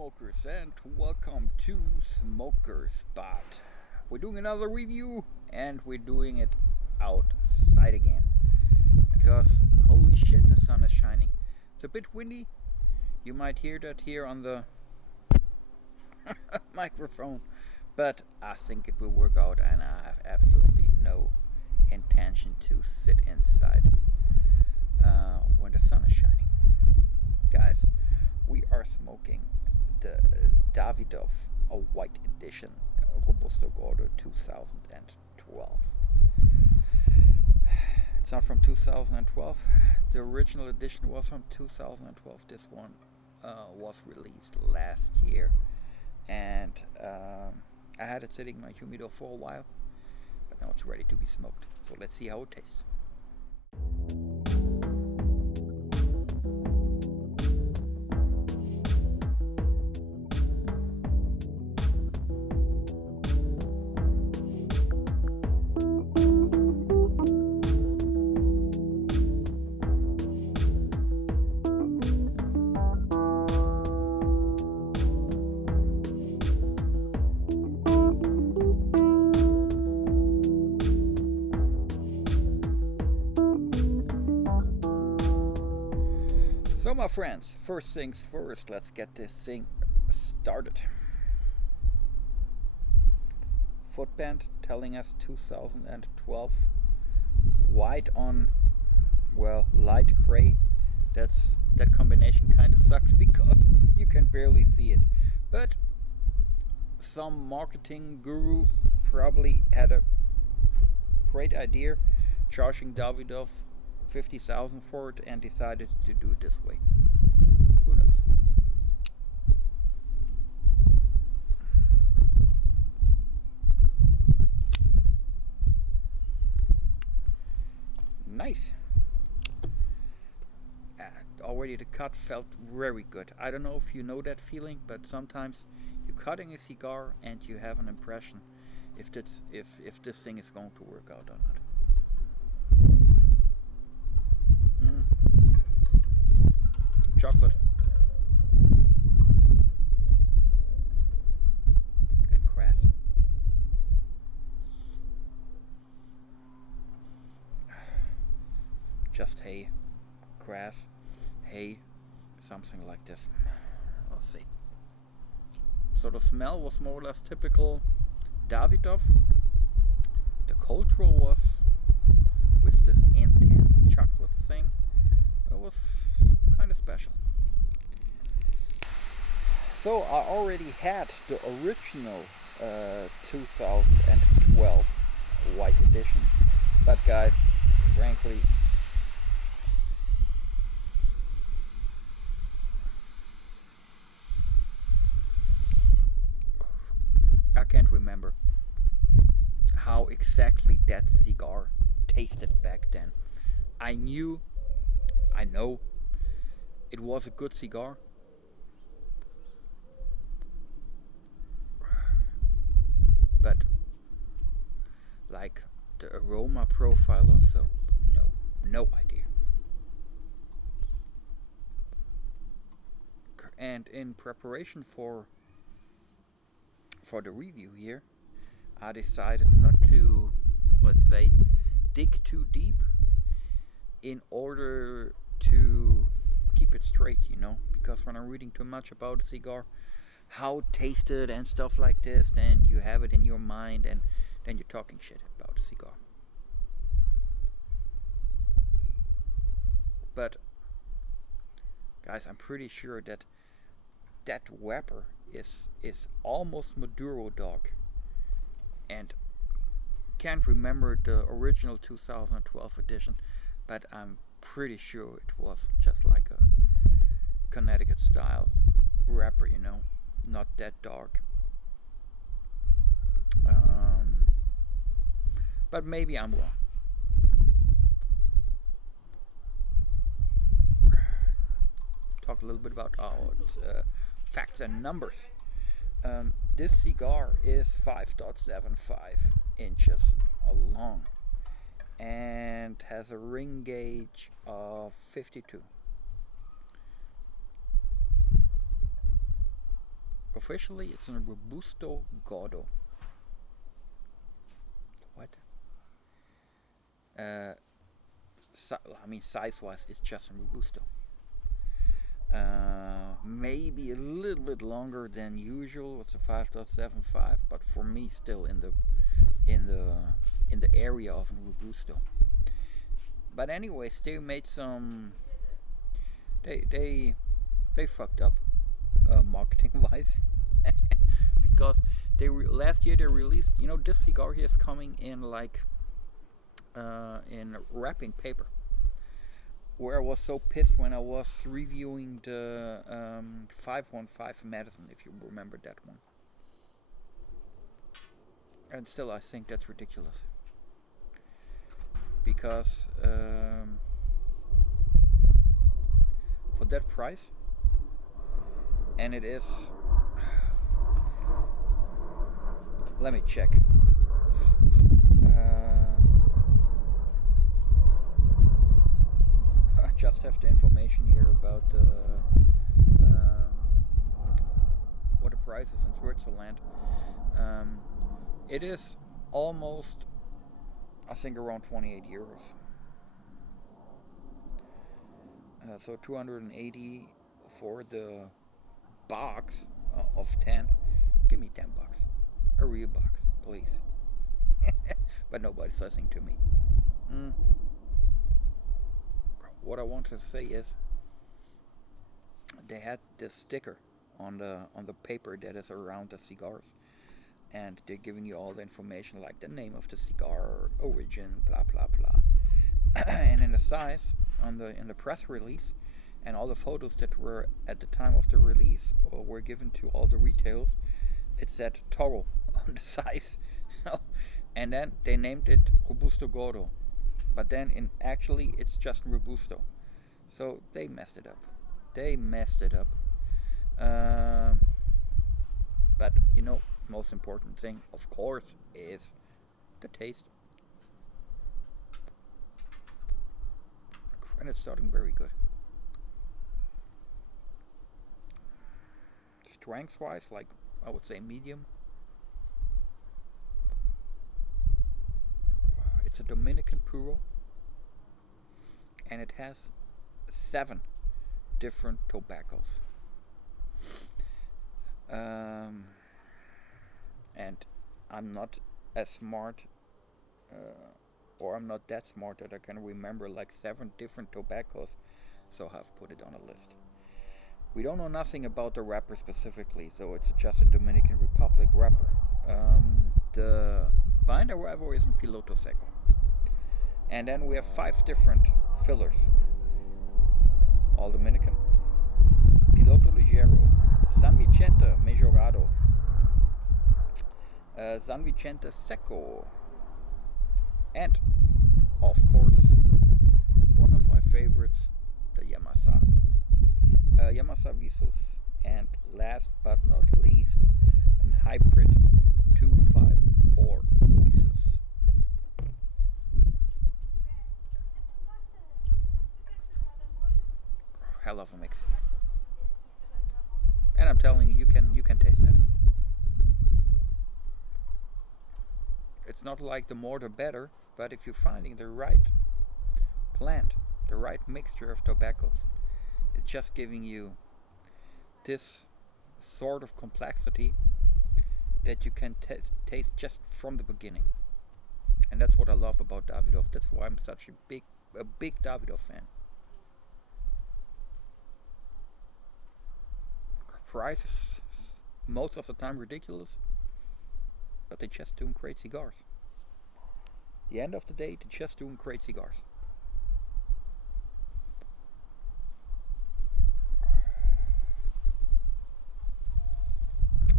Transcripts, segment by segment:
smokers, and welcome to Smoker Spot. We're doing another review, and we're doing it outside again because holy shit, the sun is shining. It's a bit windy. You might hear that here on the microphone, but I think it will work out, and I have absolutely no intention to sit inside when the sun is shining. Guys, we are smoking the Davidoff White Edition Robusto Gordo 2012. It's not from 2012. The original edition was from 2012. This one was released last year, and I had it sitting in my humidor for a while, but now it's ready to be smoked. So let's see how it tastes. So my friends, first things first, let's get this thing started. Footband telling us 2012. White on, well, light gray. That combination kind of sucks because you can barely see it. But some marketing guru probably had a great idea, charging Davidoff 50,000 for it, and decided to do it this way. Who knows? Nice. Already the cut felt very good. I don't know if you know that feeling, but sometimes you're cutting a cigar and you have an impression if this thing is going to work out or not. Chocolate and grass. Just hay, grass, hay, something like this. Let's see. So the smell was more or less typical Davidoff. The cold roll was with this intense chocolate thing. It was kind of special. So I already had the original 2012 White Edition, but guys, frankly, I can't remember how exactly that cigar tasted back then. I know it was a good cigar, but like the aroma profile or so, no idea. And in preparation for the review here, I decided not to, let's say, dig too deep in order to keep it straight, because when I'm reading too much about a cigar, how it tasted and stuff like this, then you have it in your mind and then you're talking shit about a cigar. But guys, I'm pretty sure that wrapper is almost Maduro dog, and can't remember the original 2012 edition, but I'm pretty sure it was just like a Connecticut style wrapper, not that dark. But maybe I'm wrong. Talk a little bit about our facts and numbers. This cigar is 5.75 inches long and has a ring gauge of 52. Officially, it's a Robusto Gordo. What? Size-wise, it's just a Robusto. Maybe a little bit longer than usual. It's a 5.75, but for me, still in the area of a Robusto. But anyways, they made some. They fucked up, marketing wise, because last year they released. This cigar here is coming in like in wrapping paper. Where I was so pissed when I was reviewing the 515 Madison, if you remember that one. And still, I think that's ridiculous. Because for that price, and it is. Let me check. I just have the information here about what the price is in Switzerland. It is almost, I think, around 28 euros. So 280 for the box of 10. Give me 10 bucks. A real box, please. But nobody's listening to me. What I want to say is they had this sticker on the paper that is around the cigars, and they're giving you all the information like the name of the cigar, origin, blah blah blah. And in the size in the press release, and all the photos that were at the time of the release or were given to all the retailers, it said Toro on the size. And then they named it Robusto Gordo, but then actually it's just Robusto. So they messed it up. But most important thing, of course, is the taste. And it's starting very good. Strength-wise, like I would say medium. It's a Dominican Puro, and it has 7 different tobaccos. And I'm not as smart, or I'm not that smart that I can remember like 7 different tobaccos, so I've put it on a list. We don't know nothing about the wrapper specifically, so it's just a Dominican Republic wrapper. The binder wrapper is in Piloto Seco. And then we have 5 different fillers. All Dominican. Piloto Ligero, San Vicente Mejorado, San Vicente Seco, and of course, one of my favorites, the Yamasa. Yamasa Visos, and last but not least, an hybrid 254 Visos. Hell of a mix. And I'm telling you, you can taste that. It's not like the more the better, but if you're finding the right plant, the right mixture of tobaccos, it's just giving you this sort of complexity that you can taste just from the beginning. And that's what I love about Davidoff. That's why I'm such a big Davidoff fan. Price is most of the time ridiculous, but they're just doing great cigars. The end of the day, they're just doing great cigars.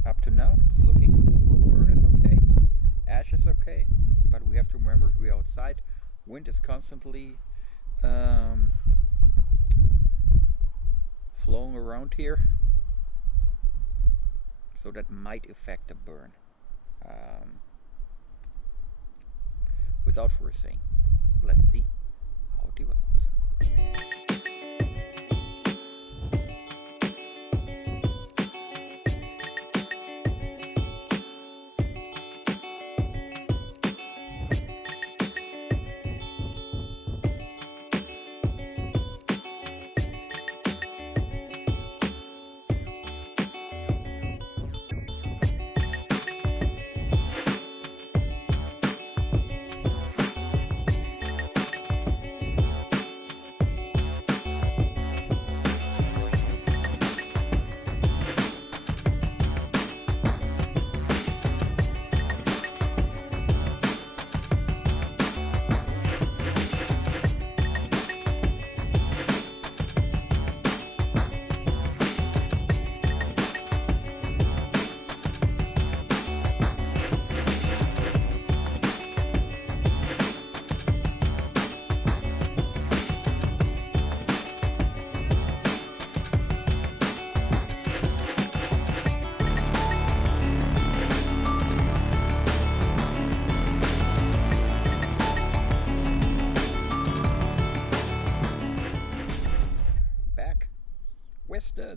Up to now, it's looking good. Burn is okay, ash is okay, but we have to remember we're outside. Wind is constantly flowing around here, so that might affect the burn. Without further saying, let's see how it develops.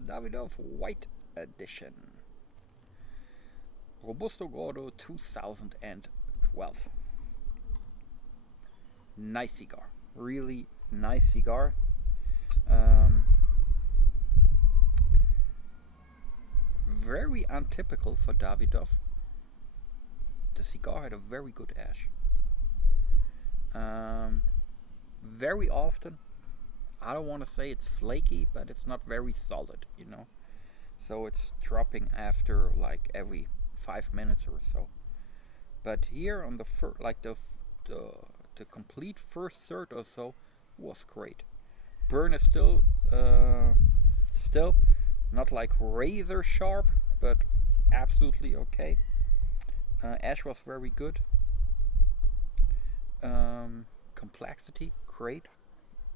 Davidoff White Edition. Robusto Gordo 2012. Nice cigar. Really nice cigar. Very untypical for Davidoff. The cigar had a very good ash. Very often, I don't want to say it's flaky, but it's not very solid, you know. So it's dropping after like every 5 minutes or so. But here on the the complete first third or so was great. Burn is still not like razor sharp, but absolutely okay. Ash was very good. Complexity, great,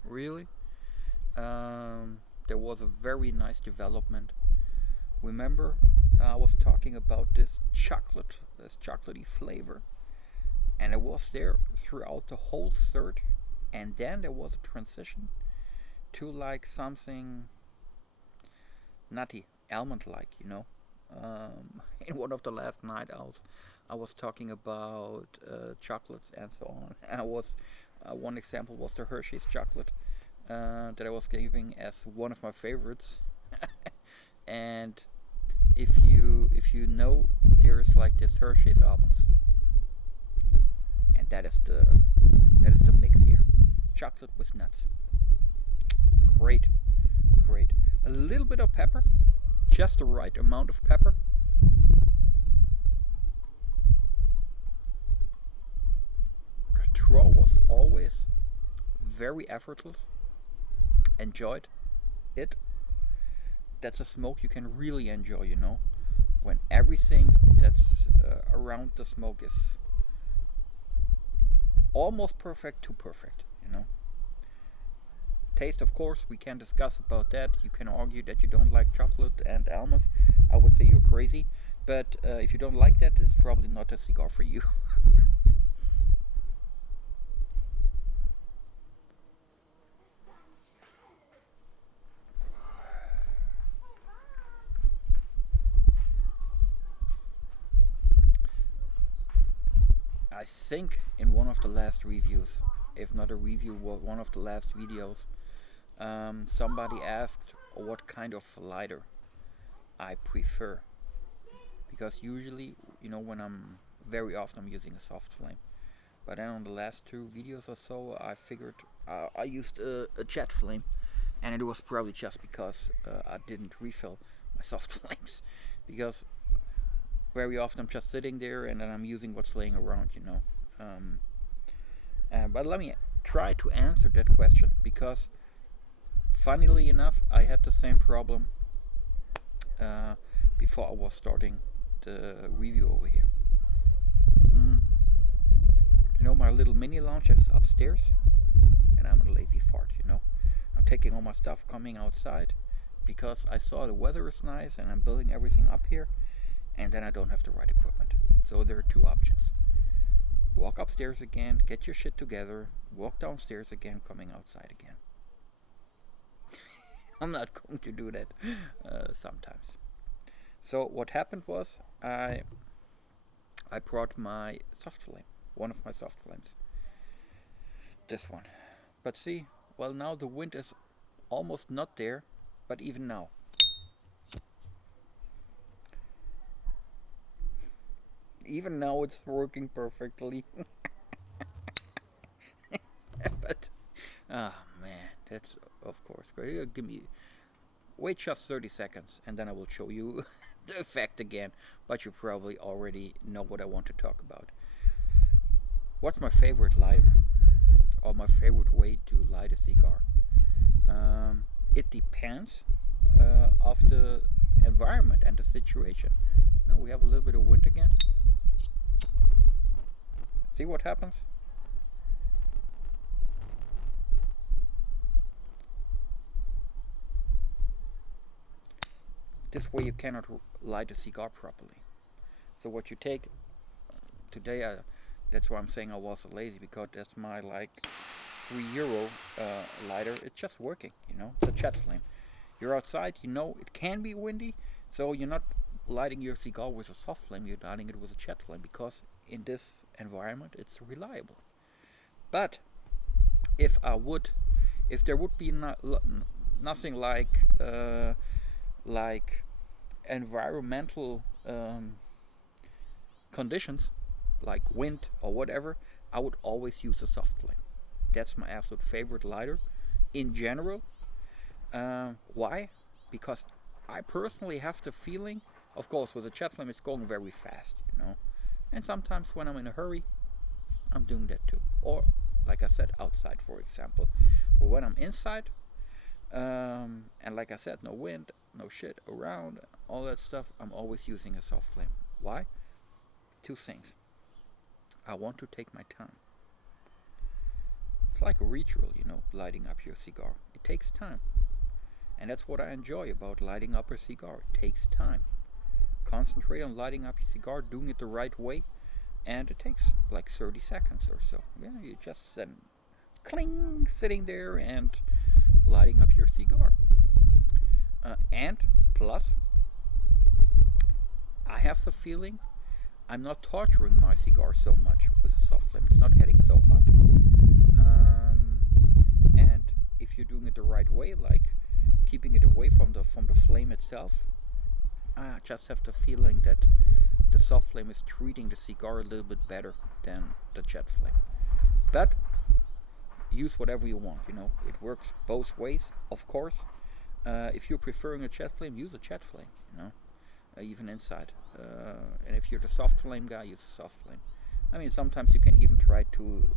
really. There was a very nice development. Remember, I was talking about this chocolatey flavor, and it was there throughout the whole third, and then there was a transition to like something nutty, almond-like, you know. In one of the last night owls, I was talking about chocolates and so on. And I was one example was the Hershey's chocolate that I was giving as one of my favorites. And if you know, there's like this Hershey's almonds, and that is the mix here, chocolate with nuts. Great. A little bit of pepper, just the right amount of pepper. The draw was always very effortless. Enjoyed it. That's a smoke you can really enjoy, you know, when everything that's around the smoke is almost perfect to perfect, you know. Taste, of course, we can discuss about that. You can argue that you don't like chocolate and almonds. I would say you're crazy, but if you don't like that, it's probably not a cigar for you. I think in one of the last reviews, if not a review, one of the last videos, somebody asked what kind of lighter I prefer, because usually, you know, when I'm very often I'm using a soft flame, but then on the last 2 videos or so, I figured I used a jet flame, and it was probably just because I didn't refill my soft flames, because very often I'm just sitting there and then I'm using what's laying around, you know. But let me try to answer that question, because funnily enough, I had the same problem before I was starting the review over here. You know, my little mini lounge that is upstairs, and I'm a lazy fart, you know. I'm taking all my stuff coming outside because I saw the weather is nice and I'm building everything up here, and then I don't have the right equipment. So there are 2 options. Walk upstairs again, get your shit together, walk downstairs again, coming outside again. I'm not going to do that sometimes. So what happened was I brought my soft flame, one of my soft flames. This one. But see, well, now the wind is almost not there, but even now. Even now it's working perfectly. But, oh man, that's of course great. Wait just 30 seconds and then I will show you the effect again. But you probably already know what I want to talk about. What's my favorite lighter? Or my favorite way to light a cigar? It depends of the environment and the situation. Now we have a little bit of wind again. See what happens? This way you cannot light a cigar properly. So what you take today, that's why I'm saying I was lazy, because that's my like €3 lighter. It's just working, you know. It's a jet flame. You're outside, you know it can be windy, so you're not lighting your cigar with a soft flame, you're lighting it with a jet flame because in this environment it's reliable. But if I would, if there would be nothing like environmental conditions like wind or whatever, I would always use a soft flame. That's my absolute favorite lighter in general. Why? Because I personally have the feeling, of course, with a jet flame it's going very fast, you know. And sometimes when I'm in a hurry, I'm doing that too. Or, like I said, outside, for example. But when I'm inside, and like I said, no wind, no shit around, all that stuff, I'm always using a soft flame. Why? Two things. I want to take my time. It's like a ritual, you know, lighting up your cigar. It takes time. And that's what I enjoy about lighting up a cigar. It takes time. Concentrate on lighting up your cigar, doing it the right way, and it takes like 30 seconds or so. Yeah, you just then cling, sitting there and lighting up your cigar. And plus, I have the feeling I'm not torturing my cigar so much with a soft flame. It's not getting so hot. And if you're doing it the right way, like keeping it away from the flame itself, I just have the feeling that the soft flame is treating the cigar a little bit better than the jet flame. But use whatever you want, you know. It works both ways, of course. If you're preferring a jet flame, use a jet flame, you know, even inside. And if you're the soft flame guy, use a soft flame. I mean, sometimes you can even try to,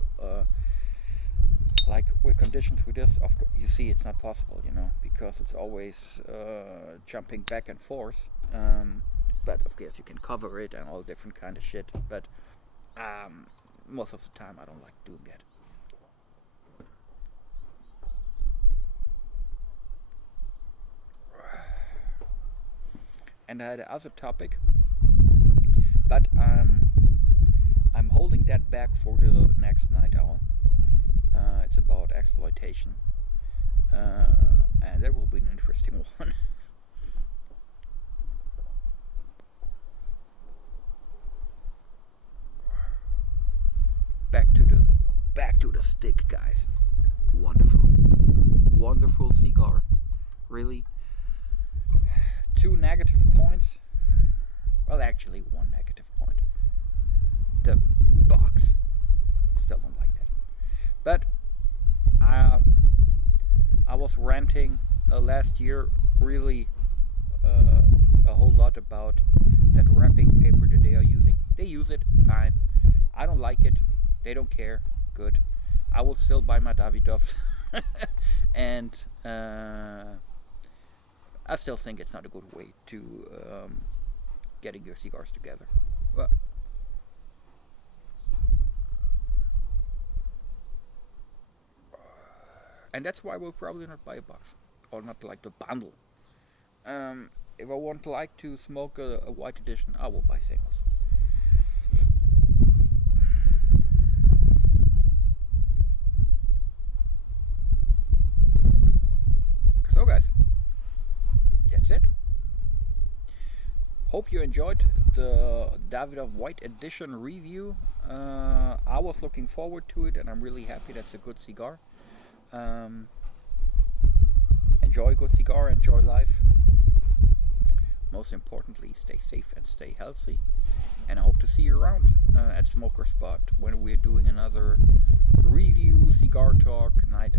like with conditions with this, of course, you see it's not possible, you know, because it's always jumping back and forth. But of course you can cover it and all different kind of shit. But most of the time I don't like doing that. And I had another topic, but I'm holding that back for the next night owl. It's about exploitation, and that will be an interesting one. back to the stick, guys. Wonderful cigar. Really. 2 negative points. Well, actually, 1 negative point. The box. Still don't like that. But I was ranting last year really a whole lot about that wrapping paper that they are using. They use it, fine. I don't like it. They don't care. Good. I will still buy my Davidoffs. And I still think it's not a good way to getting your cigars together. Well, and that's why we'll probably not buy a box or not like the bundle. If I want like to smoke a white edition, I will buy singles. So guys, that's it. Hope you enjoyed the Davidoff White Edition review. I was looking forward to it and I'm really happy. That's a good cigar. Enjoy a good cigar, enjoy life. Most importantly, stay safe and stay healthy. And I hope to see you around at Smoker Spot when we're doing another review, cigar talk, night